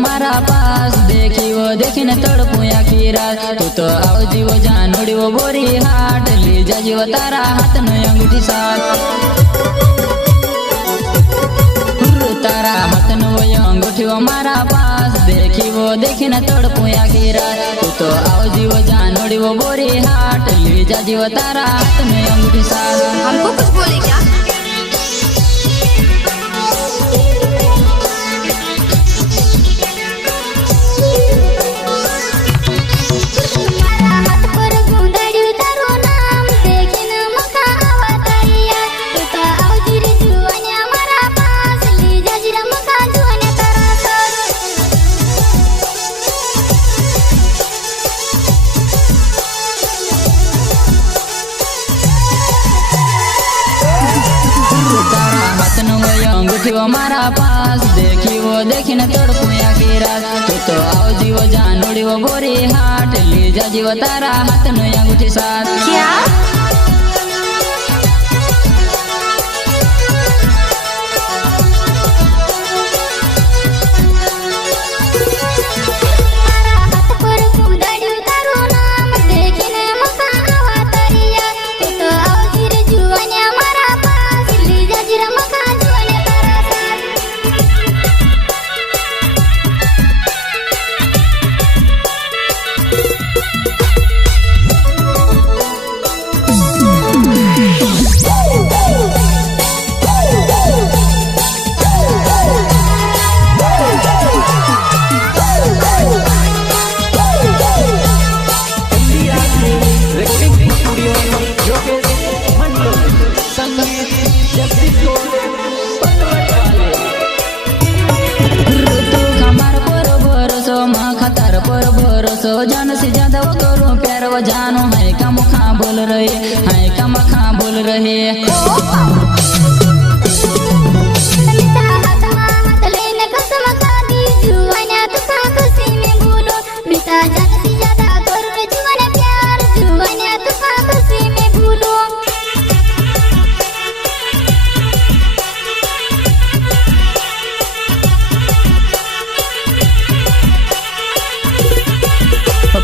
मारा पास देखी वो देखने तड़पुया की रात तू तो आओ जीवो जानोड़ी वो बोरी हाट ली जा जीवो तारा हाथ न अंगूठी साथ तारा हाथ न वो अंगूठी वो मारा पास देखी वो देखने तड़पुया की रात तू तो आओ जीवो जानोड़ी वो बोरी हाट ली जा जीवो तारा हाथ न अंगूठी साथ। हमको कुछ बोले क्या? अंगूठी वो मारा पास देखी वो देखने तड़पुया की रात तू तो आओ जीवो जानोड़ी वो बोरी हाट ली जा जीवो तारा हाथ न अंगूठी साथ। क्या? जान से ज्यादा वो करो प्यार वो जानो है कम खा बोल रहे है कम खा बोल रहे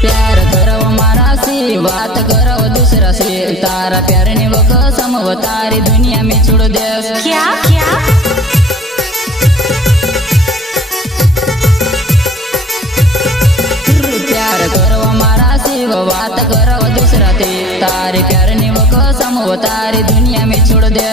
प्यार करो मारा से बात करो दूसरा से तारा प्यार ने वो कसम वो तारी दुनिया में छोड़ दे। क्या क्या? प्यार करो मारा से वो बात करो दूसरा से तारे प्यार ने वो कसम वो तारी दुनिया में छोड़ दे।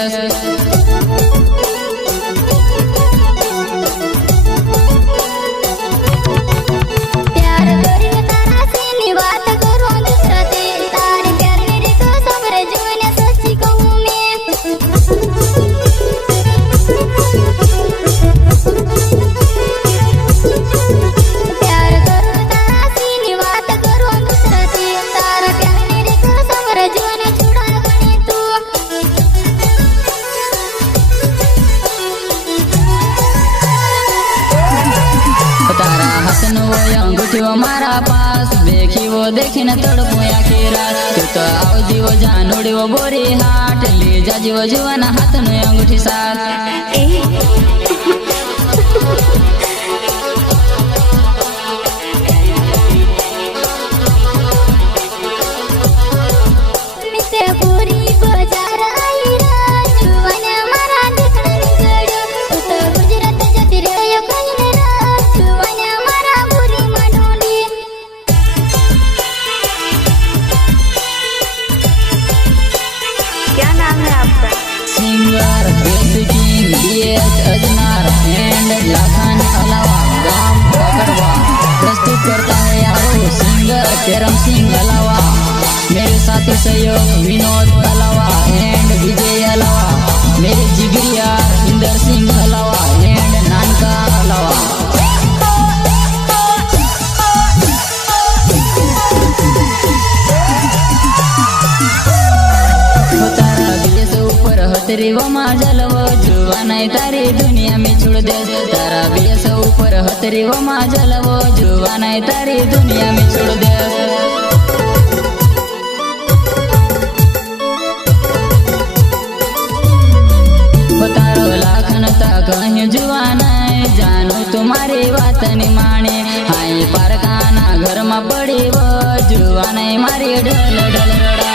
अंगूठी वो मारा पास देखी वो देखने तड़पुया की रात तू तो आओ जीवो जानोड़ी वो बोरी हाट ले जा जीवो जुआना हाथ न अंगूठी साथ। सिंगर बेसिकिंग बीएस अजनार एंड लाखन अलावा गांव पकड़वा प्रस्तुत करता है यारो सिंगर केरम सिंह अलावा मेरे साथी सहयोग विनोद अलावा एंड विजय अलावा मेरे जिगरी यार इंदर सिंह अलावा एंड नानका अलावा। तेरी वो माजल वो जुवाना तारी दुनिया में छोड़ दे तारा बेस ऊपर हो तेरी वो माजल वो जुवाना तारी दुनिया में छोड़ दे। तारो लाखन तक जुआना जानो तुम मारी वातनी माणे हाय पारकाना घर में पड़ी वो जुवाने मारी ढल ढल रड़ा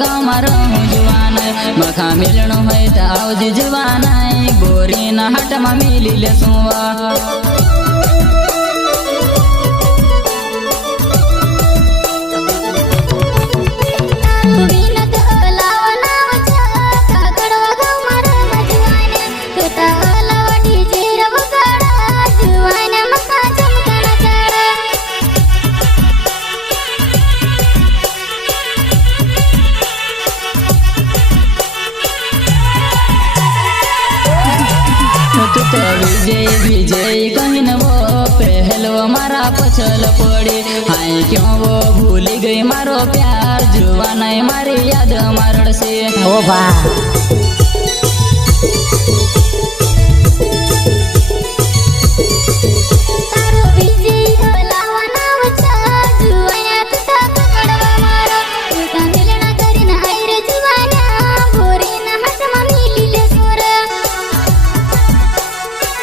गाँव में रहूं जुवान मखा मिलनो है तो आवजी जुवान बोरी न हट में मिली ले सुवा विजय विजय कहीं न वो पहलो मारा पछल पड़े हाय क्यों वो भूल गई मारो प्यार जुवान मारी याद मारड़ से ओ बा